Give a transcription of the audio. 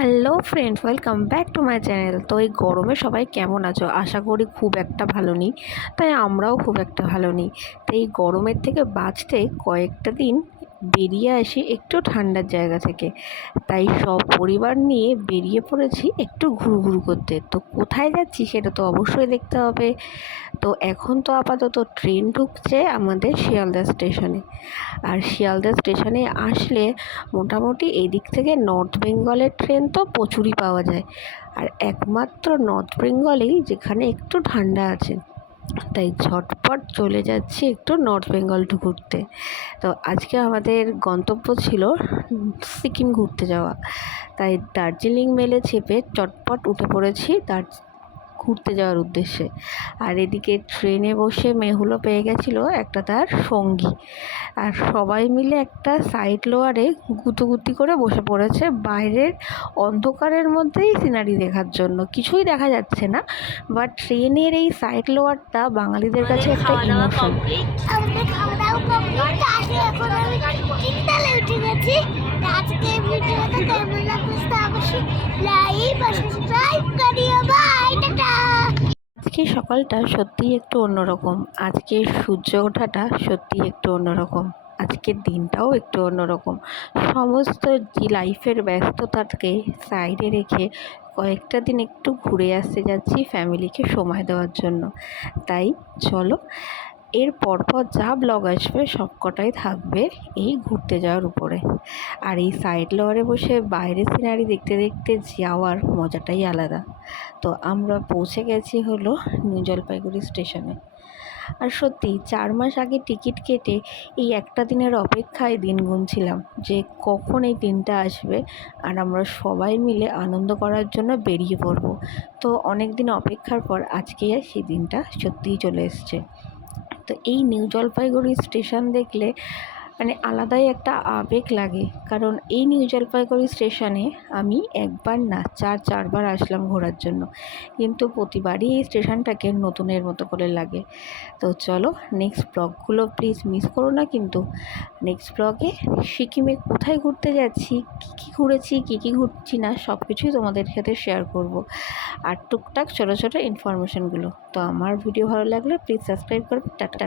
Hello friends, welcome back to my channel. তো এই গরমে সবাই কেমন আছো? আশা করি খুব একটা ভালো নেই, তাই আমরাও খুব একটা ভালো নেই। তো এই গরমের থেকে বাঁচতে কয়েকটা দিন বেরিয়ে আসি একটু ঠান্ডার জায়গা থেকে। তাই সব পরিবার নিয়ে বেরিয়ে পড়েছি একটু ঘুরঘুর করতে। তো কোথায় যাচ্ছি সেটা তো অবশ্যই দেখতে হবে। তো এখন তো আপাতত ট্রেন ঢুকছে আমাদের শিয়ালদা স্টেশনে। আর শিয়ালদা স্টেশনে আসলে মোটামুটি এদিক থেকে নর্থ বেঙ্গলের ট্রেন তো প্রচুরই পাওয়া যায়। আর একমাত্র নর্থ বেঙ্গলেই যেখানে একটু ঠান্ডা আছে, তাই ঝটপট চলে যাচ্ছি একটু নর্থ বেঙ্গল ঘুরতে। তো আজকে আমাদের গন্তব্য ছিল সিকিম ঘুরতে যাওয়া, তাই দার্জিলিং মেলে চেপে চটপট উঠে পড়েছি ঘুরতে যাওয়ার উদ্দেশ্যে। আর এদিকে ট্রেনে বসে মেহুলও পেয়ে গেছিলো একটা তার সঙ্গী, আর সবাই মিলে একটা সাইড লোয়ারে গুতুগুতি করে বসে পড়েছে বাইরের অন্ধকারের মধ্যেই সিনারি দেখার জন্য। কিছুই দেখা যাচ্ছে না, বাট ট্রেনের এই সাইড লোয়ারটা বাঙালিদের কাছে একটা ইমোশন। আজকে সকালটা সত্যিই একটু অন্যরকম, আজকে সূর্য ওঠাটা সত্যিই একটু অন্যরকম, আজকের দিনটাও একটু অন্যরকম। সমস্ত লাইফের ব্যস্ততাকে সাইডে রেখে কয়েকটা দিন একটু ঘুরে আসতে যাচ্ছি ফ্যামিলিকে সময় দেওয়ার জন্য। তাই চলো, এর পরপর যা ব্লগ আসবে সব কটাই থাকবে এই ঘুরতে যাওয়ার উপরে। আর এই সাইড লোয়ারে বসে বাইরের সিনারি দেখতে দেখতে যাওয়ার মজাটাই আলাদা। তো আমরা পৌঁছে গেছি হলো নিউ জলপাইগুড়ি স্টেশনে। আর সত্যি 4 মাস আগে টিকিট কেটে এই একটা দিনের অপেক্ষায় দিন গুনছিলাম যে কখন এই দিনটা আসবে আর আমরা সবাই মিলে আনন্দ করার জন্য বেরিয়ে পড়ব। তো অনেক দিন অপেক্ষার পর আজকে আর সেই দিনটা সত্যিই চলে এসছে। তো এই নিউ জলপাইগুড়ি স্টেশন দেখলে মানে আলাদাই একটা আবেগ লাগে, কারণ এই নিউ জলপাইগুড়ি স্টেশনে আমি একবার না চারবার আসলাম ঘোরার জন্য, কিন্তু প্রতিবারই এই স্টেশনটাকে নতুনের মতো করে লাগে। তো চলো, নেক্সট ব্লগগুলো প্লিজ মিস করো না কিন্তু। নেক্সট ব্লগে সিকিমে কোথায় ঘুরতে যাচ্ছি, কী ঘুরেছি, কী ঘুরছি না, সব কিছুই তোমাদের সাথে শেয়ার করব। আর টুকটাক ছোটো ছোটো ইনফরমেশনগুলো। তো আমার ভিডিও ভালো লাগলে প্লিজ সাবস্ক্রাইব করবে। টাটা।